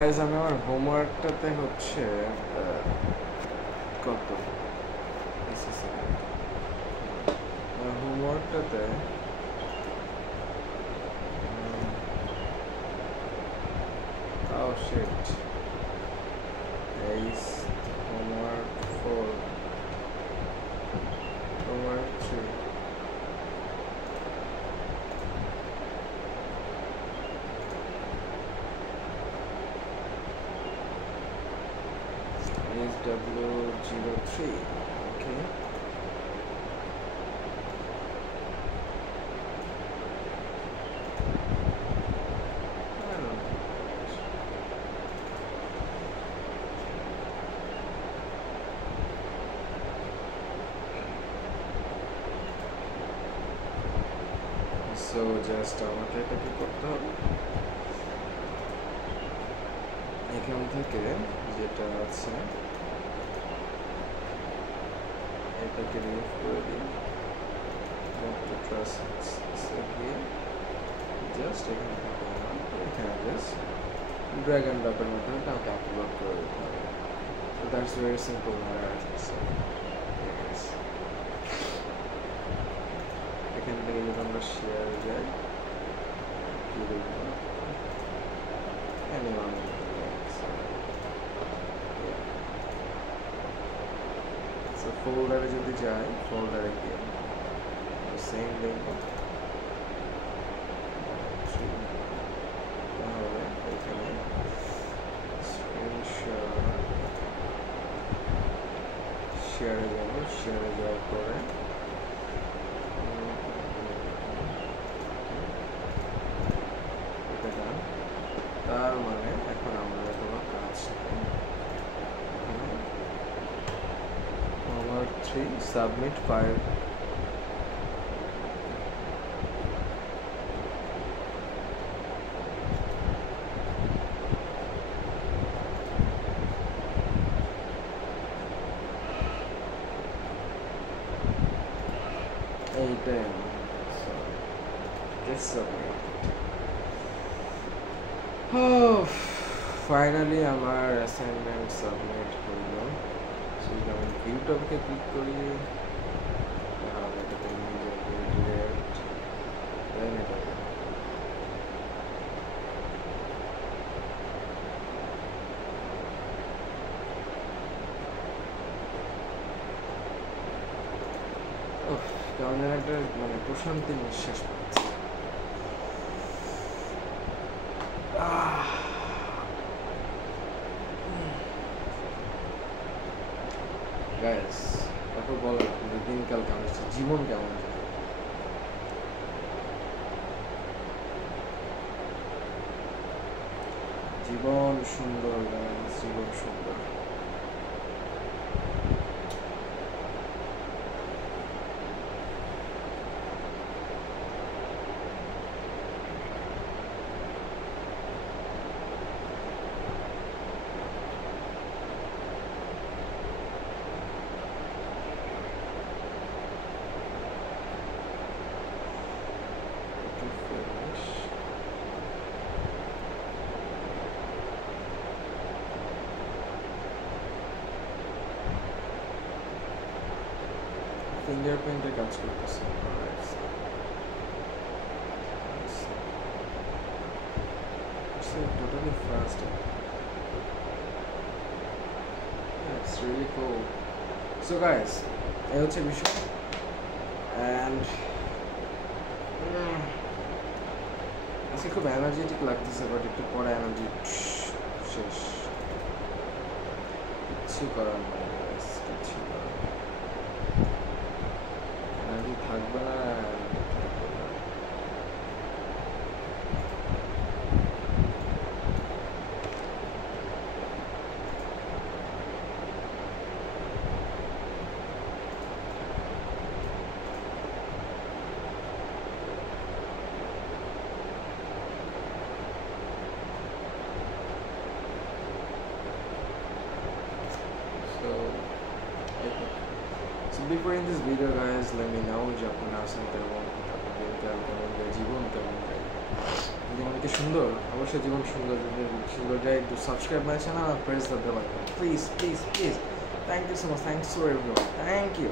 গাইস আমি আমার হোমওয়ার্কটাতে হচ্ছে কত হোমওয়ার্কটাতে oh shit guys homework 4 homework 3 SW03 okay so just আমাকে এটা কি করতে হবে এখান থেকে যেটা আছে এটাকে রিমুভ করে দিই ডক্টর ট্রাস্ট গিয়ে জাস্ট এখানে জাস্ট ড্র্যাগ অ্যান্ড ড্রপের মাধ্যমে কাউকে আপলোড করে দিতে হবে so that's very simple এখান থেকে যদি আমরা শেয়ার যাই কি দেখবো anyone so ফোল্ডারে যদি যাই ফোল্ডারে গিয়ে সেম দেখবো তাহলে এখানে স্ক্রিনশট শেয়ারে যাব শেয়ারে যাওয়ার পরে তার মানে এখন আমরা কোনো কাজ আমার 3 সাবমিট ফাইল এইটাই সাবমিট ফাইনালি আমার অ্যাসাইনমেন্ট সাবমিট হলো যদি আমি ভিউ টপকে ক্লিক করি তাহলে এটাতে নিয়ে যাবে ডিরেক্ট দেন এটা কেমন যেন একটা মানে প্রশান্তি নিঃশ্বাস পাচ্ছি গাইস তারপর বলো আপনাদের দিনকাল কেমন হচ্ছে জীবন কেমন যায় জীবন সুন্দর গাইস জীবন সুন্দর ফিঙ্গারপ্রিন্টে কাজ করতেছে totally fast it's really cool so guys এই হচ্ছে বিষয় and আজকে খুব এনার্জেটিক লাগতেছে বাট একটু পরে এনার্জি শেষ কিচ্ছু করার নাই কিচ্ছু করার এনার্জি থাকবে না So before in this video guys, let me know Japan Asan Taiwan, Japan Taiwan, Jibon Taiwan. জীবন কি সুন্দর? অবশ্যই জীবন সুন্দর। যদি সুন্দর যায়, একটু সাবস্ক্রাইব মাই চ্যানেল আর press the bell icon, please please please. Thank you so much, thanks to everyone, thank you.